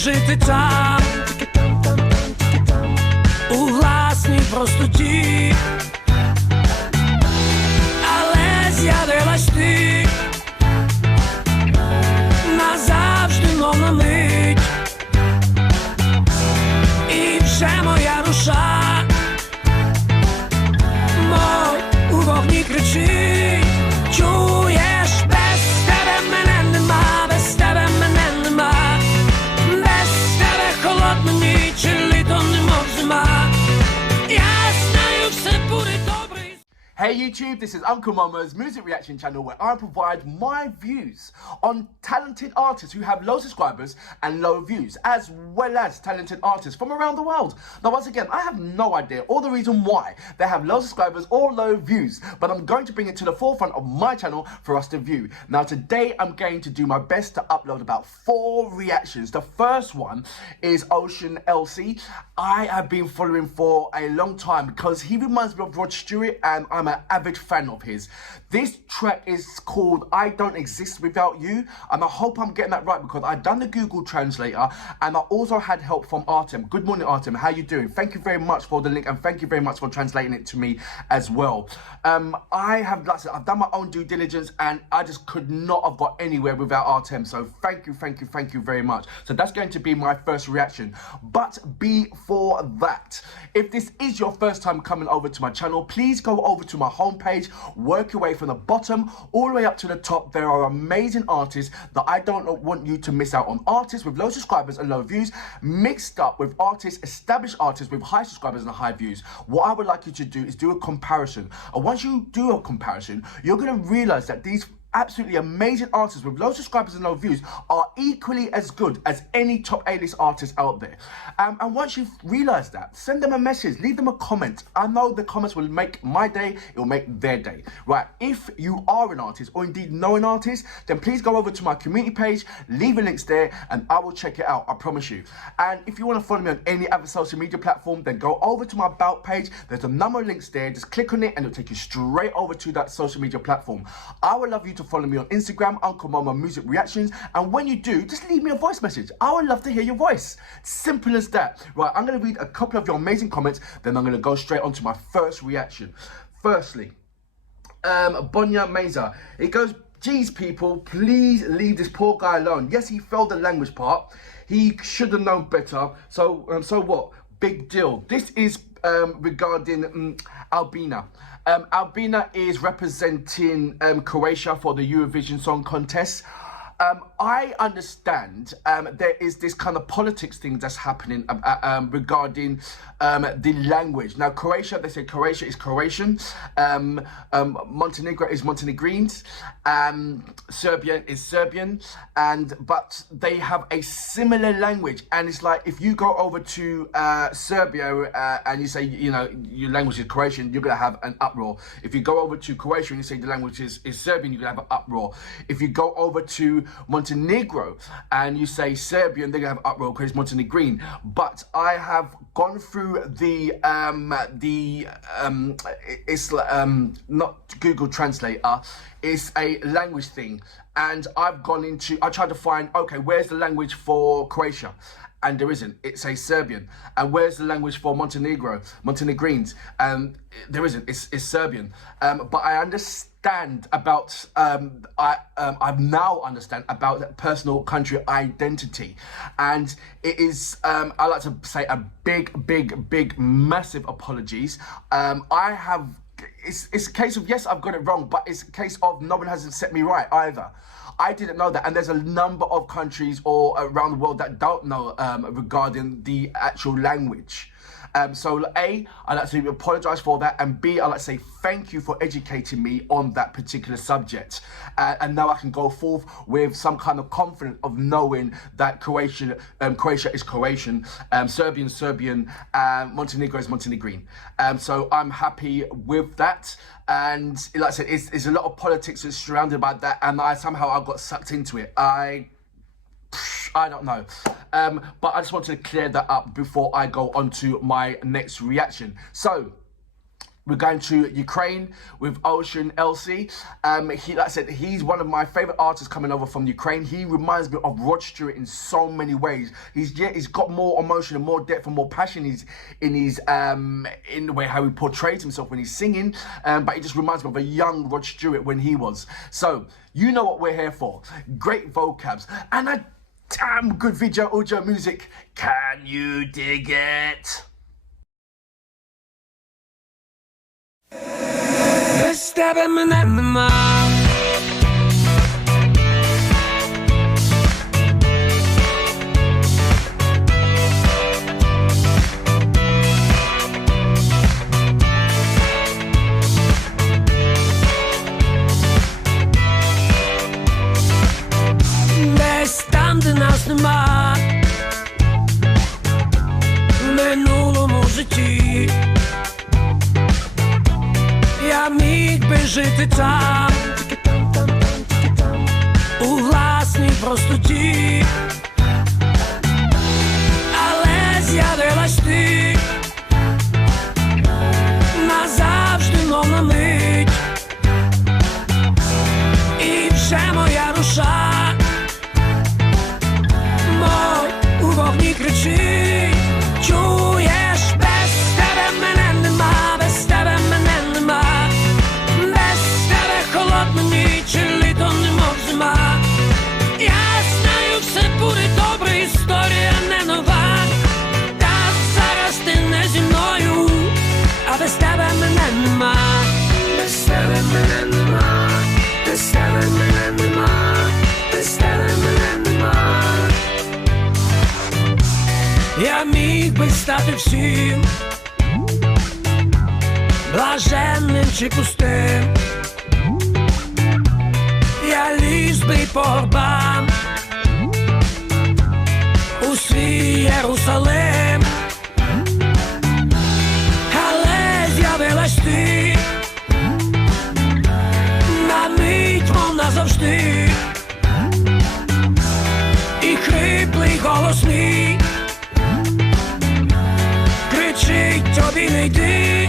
жити там, у власній простоті, але з'явилась ти назавжди, мов на мить, і вже моя душа, мов у вогні кричить, чуєш, без тебе мене нема, без тебе мене нема, без тебе холодна ніч, літо немов зима, я знаю, все буде добре. Hey YouTube, this is Uncle Mama's music reaction channel where I provide my views on talented artists who have low subscribers and low views, as well as talented artists from around the world. Now once again, I have no idea or the reason why they have low subscribers or low views, but I'm going to bring it to the forefront of my channel for us to view. Now today I'm going to do my best to upload about 4 reactions. The first one is Okеан Ельзи. I have been following for a long time because he reminds me of Rod Stewart and I'm an avid fan of his. This track is called I Don't Exist Without You, and I hope I'm getting that right because I've done the Google Translator and I also had help from Artem. Good morning, Artem. How you doing? Thank you very much for the link and thank you very much for translating it to me as well. I have, like I said, I've done my own due diligence and I just could not have got anywhere without Artem. So thank you very much. So that's going to be my first reaction. But before that, if this is your first time coming over to my channel, please go over to my homepage, work your way from the bottom all the way up to the top. There are amazing artists that I don't want you to miss out on. Artists with low subscribers and low views mixed up with artists, established artists with high subscribers and high views. What I would like you to do is do a comparison. And once you do a comparison, you're going to realize that these absolutely amazing artists with low subscribers and low views are equally as good as any top A-list artist out there. And once you've realized that, send them a message, leave them a comment. I know the comments will make my day, it will make their day. Right, if you are an artist or indeed know an artist, then please go over to my community page, leave a links there and I will check it out, I promise you. And if you want to follow me on any other social media platform, then go over to my about page. There's a number of links there, just click on it and it'll take you straight over to that social media platform. I would love you to follow me on Instagram, Uncle Mama Music Reactions, and when you do, just leave me a voice message. I would love to hear your voice. Simple as that. Right, I'm going to read a couple of your amazing comments, then I'm going to go straight on to my first reaction. Firstly, Bonya Meza, it goes, geez people, please leave this poor guy alone. Yes, he failed the language part. He should have known better. So what? Big deal. This is regarding Albina. Albina is representing Croatia for the Eurovision Song Contest. I understand there is this kind of politics thing that's happening regarding the language. Now, Croatia, they say Croatia is Croatian, Montenegro is Montenegreens, Serbia is Serbian, but they have a similar language. And it's like, if you go over to Serbia and you say, you know, your language is Croatian, you're going to have an uproar. If you go over to Croatia and you say the language is Serbian, you're going to have an uproar. If you go over to Montenegro and you say Serbian, they're gonna have uproar because it's Montenegrine. But I have gone through it's not Google Translator, it's a language thing, and I've gone into, I tried to find, okay, where's the language for Croatia? And there isn't. It's a Serbian. And where's the language for Montenegro? Montenegreens. There isn't. It's Serbian. But I understand about. I now understand about personal country identity, and it is. I like to say a big, massive apologies. I have. It's a case of, yes, I've got it wrong, but it's a case of no one hasn't set me right either. I didn't know that, and there's a number of countries all around the world that don't know regarding the actual language. So A, I'd like to apologise for that, and B, I'd like to say thank you for educating me on that particular subject. And now I can go forth with some kind of confidence of knowing that Croatia is Croatian, Serbian is Serbian, Montenegro is Montenegrine. So I'm happy with that. And like I said, it's a lot of politics that's surrounded by that, and I got sucked into it. I don't know. But I just wanted to clear that up before I go on to my next reaction. So, We're going to Ukraine with Okеан Ельзи. Like I said, he's one of my favorite artists coming over from Ukraine. He reminds me of Rod Stewart in so many ways. He's got more emotion and more depth and more passion in the way how he portrays himself when he's singing. But he just reminds me of a young Rod Stewart when he was. So you know what we're here for. Great vocabs and a damn good video audio music. Can you dig it? Без тебе мене нема. Десь там, де нас нема, в минулому житті я міг би жити там, у власній простоті, але з'явилась ти назавжди, мов на мить, і вже моя душа, мов у вогні кричить, чуєш, без тебе мене нема, без тебе мене нема. Холодна ніч, літо немов зима. Я знаю, все буде добре, історія не нова. Та зараз ти не зі мною, а без тебе мене нема. Без тебе мене нема, без тебе мене нема, без тебе мене нема. Я міг би стати всім, блаженним чи пустим. Я ліз би по горбам у свій Єрусалим, але з'явилась ти на мить, мов назавжди, і хриплий голос мій кричить тобі не йди,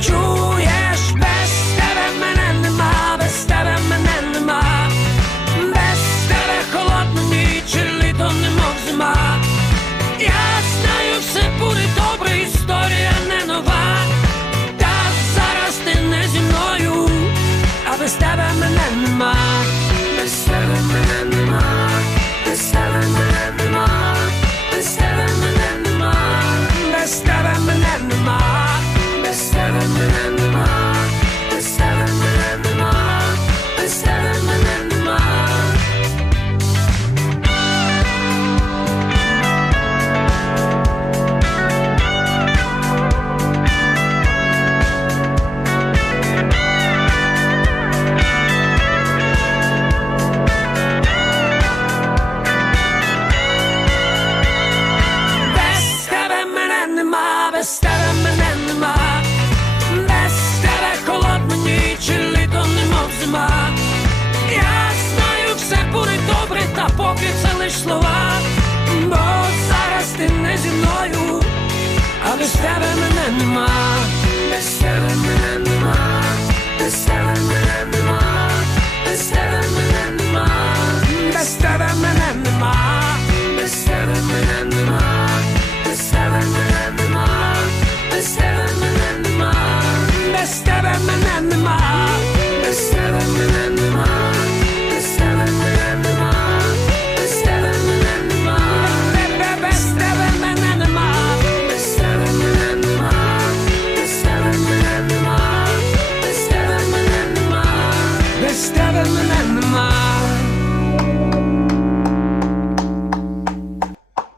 чуєш, без тебе мене нема, без тебе мене нема. Холодна ніч, літо немов зима. Я знаю, все буде добре, історія не нова. Та зараз ти не зі мною, а без тебе мене нема. Без тебе мене нема, без тебе мене нема, без тебе мене нема, без тебе мене нема, без тебе мене нема, без тебе мене нема, без тебе мене нема. Без тебе мене нема, без тебе холодна ніч, літо немов зима. Я знаю, все буде добре, та поки це лиш слова. Бо зараз ти не зі мною, а без тебе мене нема. Без тебе мене нема, без тебе мене нема, без тебе мене нема, без тебе мене нема, без тебе мене нема, без тебе мене нема. Без тебе мене нема, без тебе мене нема, без тебе мене нема, без тебе мене нема, без тебе мене нема, без тебе мене нема, без тебе мене нема, без тебе мене нема, без тебе мене нема, без тебе мене нема.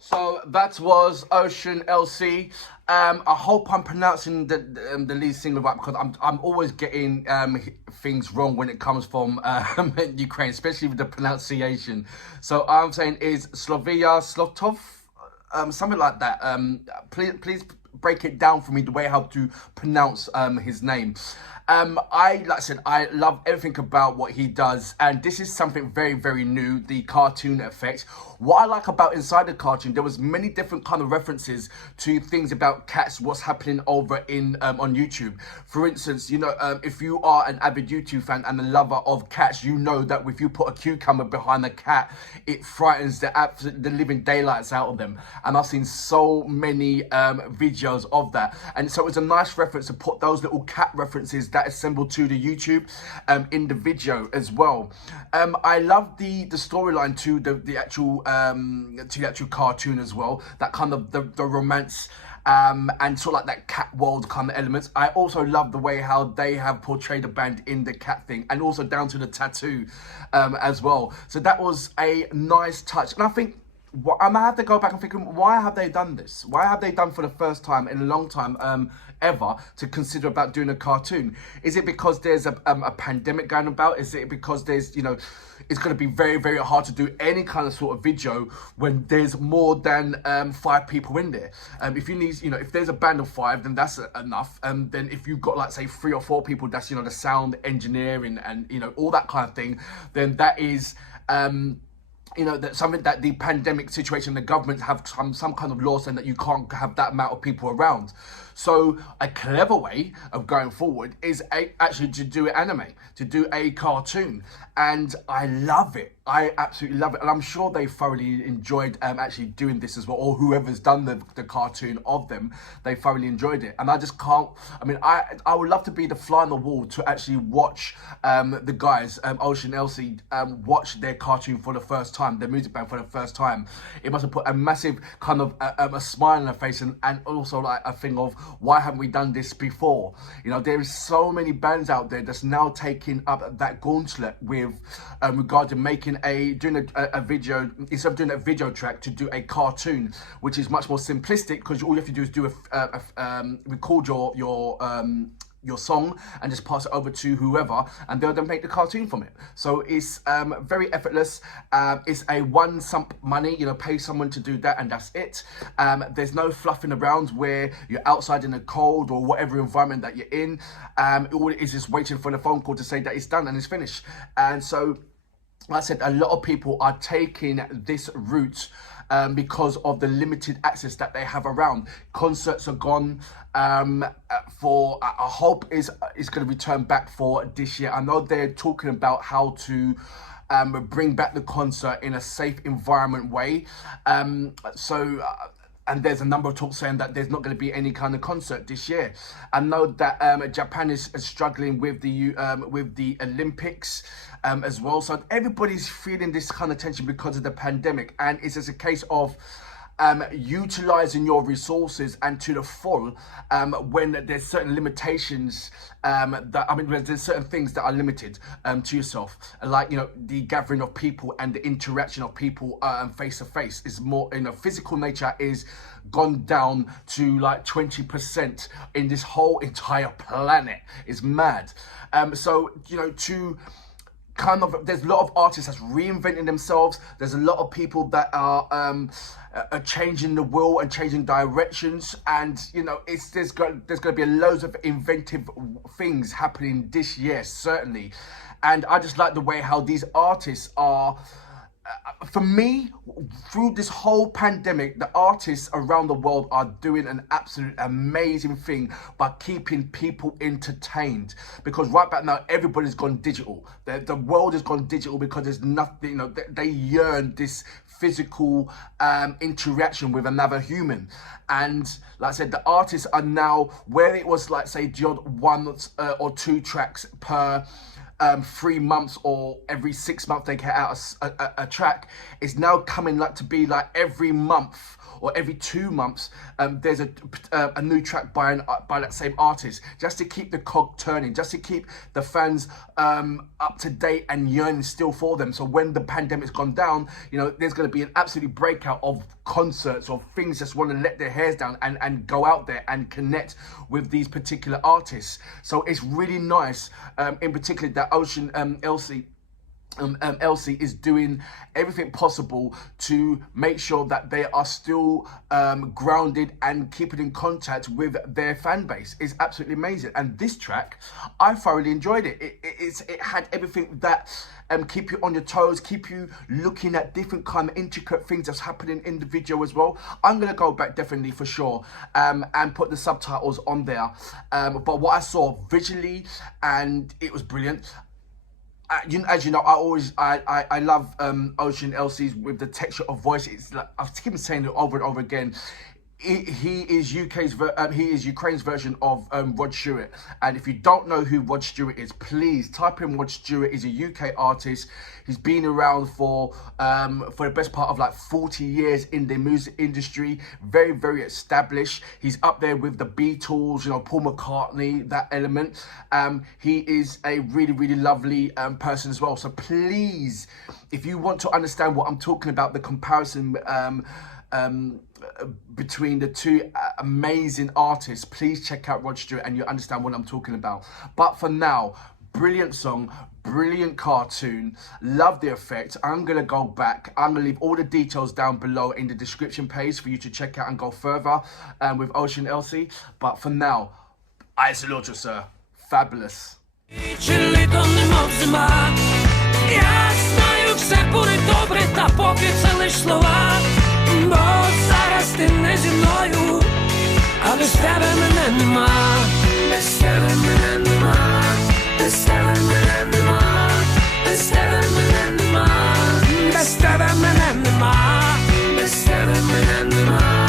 So that was Okеан Ельзи. I hope I'm pronouncing the lead single right, because I'm always getting things wrong when it comes from Ukraine, especially with the pronunciation. So I'm saying is Slovia Slotov, something like that. Please break it down for me the way how to pronounce his name. Like I said, I love everything about what he does, and this is something very, very new, the cartoon effect. What I like about inside the cartoon, there was many different kind of references to things about cats, what's happening over in on YouTube. For instance, you know, if you are an avid YouTube fan and a lover of cats, you know that if you put a cucumber behind a cat, it frightens the living daylights out of them. And I've seen so many videos of that. And so it's a nice reference to put those little cat references that assemble to the YouTube in the video as well. I love the storyline to the actual cartoon as well. That kind of the romance and sort of like that cat world kind of elements. I also love the way how they have portrayed the band in the cat thing, and also down to the tattoo as well. So that was a nice touch. And I think I might have to go back and think, why have they done this? Why have they done for the first time in a long time ever to consider about doing a cartoon? Is it because there's a pandemic going about? Is it because there's, you know, it's going to be very, very hard to do any kind of sort of video when there's more than 5 people in there? If you need, you know, if there's a band of 5, then that's enough. Then if you've got like say 3 or 4 people, that's, you know, the sound engineering and, you know, all that kind of thing, then that is you know, that's something that the pandemic situation, the government have some kind of law saying that you can't have that amount of people around. So a clever way of going forward is actually to do anime, to do a cartoon. And I love it. I absolutely love it. And I'm sure they thoroughly enjoyed actually doing this as well, or whoever's done the cartoon of them, they thoroughly enjoyed it. And I just can't, I mean, I would love to be the fly on the wall to actually watch the guys, Okеан Ельзи, watch their cartoon for the first time, their music band for the first time. It must have put a massive kind of a smile on their face, and also like a thing of, why haven't we done this before? You know, there is so many bands out there that's now taking up that gauntlet with regarding making doing a video, instead of doing a video track, to do a cartoon, which is much more simplistic, because all you have to do is do record your song and just pass it over to whoever, and they'll then make the cartoon from it. So it's very effortless. It's a one sum money, you know, pay someone to do that and that's it. There's no fluffing around where you're outside in the cold or whatever environment that you're in. All it is just waiting for the phone call to say that it's done and it's finished. And so, like I said, a lot of people are taking this route because of the limited access that they have around. Concerts are gone. I hope is going to return back for this year. I know they're talking about how to bring back the concert in a safe environment way. And there's a number of talks saying that there's not going to be any kind of concert this year. I know that Japan is struggling with the Olympics as well. So everybody's feeling this kind of tension because of the pandemic. And it's just a case of utilizing your resources and to the full when there's certain limitations there's certain things that are limited to yourself, like, you know, the gathering of people and the interaction of people face to face is more, you know, physical nature is gone down to like 20% in this whole entire planet. It's mad. So, you know, to kind of, there's a lot of artists that's reinventing themselves. There's a lot of people that are changing the will and changing directions, and you know, there's going to be loads of inventive things happening this year, certainly. And I just like the way how these artists are. For me, through this whole pandemic, the artists around the world are doing an absolute amazing thing by keeping people entertained. Because right back now, everybody's gone digital. The world has gone digital because there's nothing, you know, they yearn this physical interaction with another human. And like I said, the artists are now, where it was like, say, the odd 1 or 2 tracks per 3 months, or every 6 months they get out a track, is now coming like to be like every month or every 2 months there's a new track by that same artist, just to keep the cog turning, just to keep the fans up to date and yearning still for them. So when the pandemic's gone down, you know, there's going to be an absolute breakout of concerts or things just want to let their hairs down and go out there and connect with these particular artists. So it's really nice, in particular that Okеан Ельзи Elsie is doing everything possible to make sure that they are still grounded and keeping in contact with their fan base. Is absolutely amazing. And this track, I thoroughly enjoyed it. It had everything that keep you on your toes, keep you looking at different kind of intricate things that's happening in the video as well. I'm gonna go back definitely for sure and put the subtitles on there. But what I saw visually, and it was brilliant. As you know, I love Ocean Elsie's with the texture of voice. It's like I keep saying it over and over again. He is Ukraine's version of Rod Stewart. And if you don't know who Rod Stewart is, please type in Rod Stewart. He's a UK artist. He's been around for the best part of like 40 years in the music industry. Very, very established. He's up there with the Beatles, you know, Paul McCartney, that element. He is a really, really lovely person as well. So please, if you want to understand what I'm talking about, the comparison between the two amazing artists, please check out Rod Stewart and you understand what I'm talking about. But for now, brilliant song, brilliant cartoon, love the effect. I'm gonna go back, I'm gonna leave all the details down below in the description page for you to check out and go further with Ocean Elsie. But for now, I salute you, sir. Fabulous. Я знаю, все буде добре, та поки це лиш слова. Бо зараз ти не зі мною, а без тебе мене нема. Без тебе мене нема. Без тебе мене нема. Без тебе мене нема. Без тебе мене нема. Без тебе мене нема.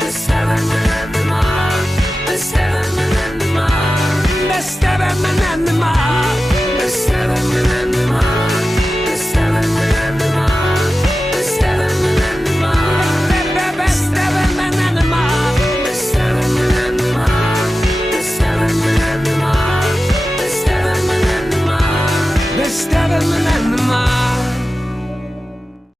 Без тебе мене нема. Без тебе мене нема. Без тебе мене нема.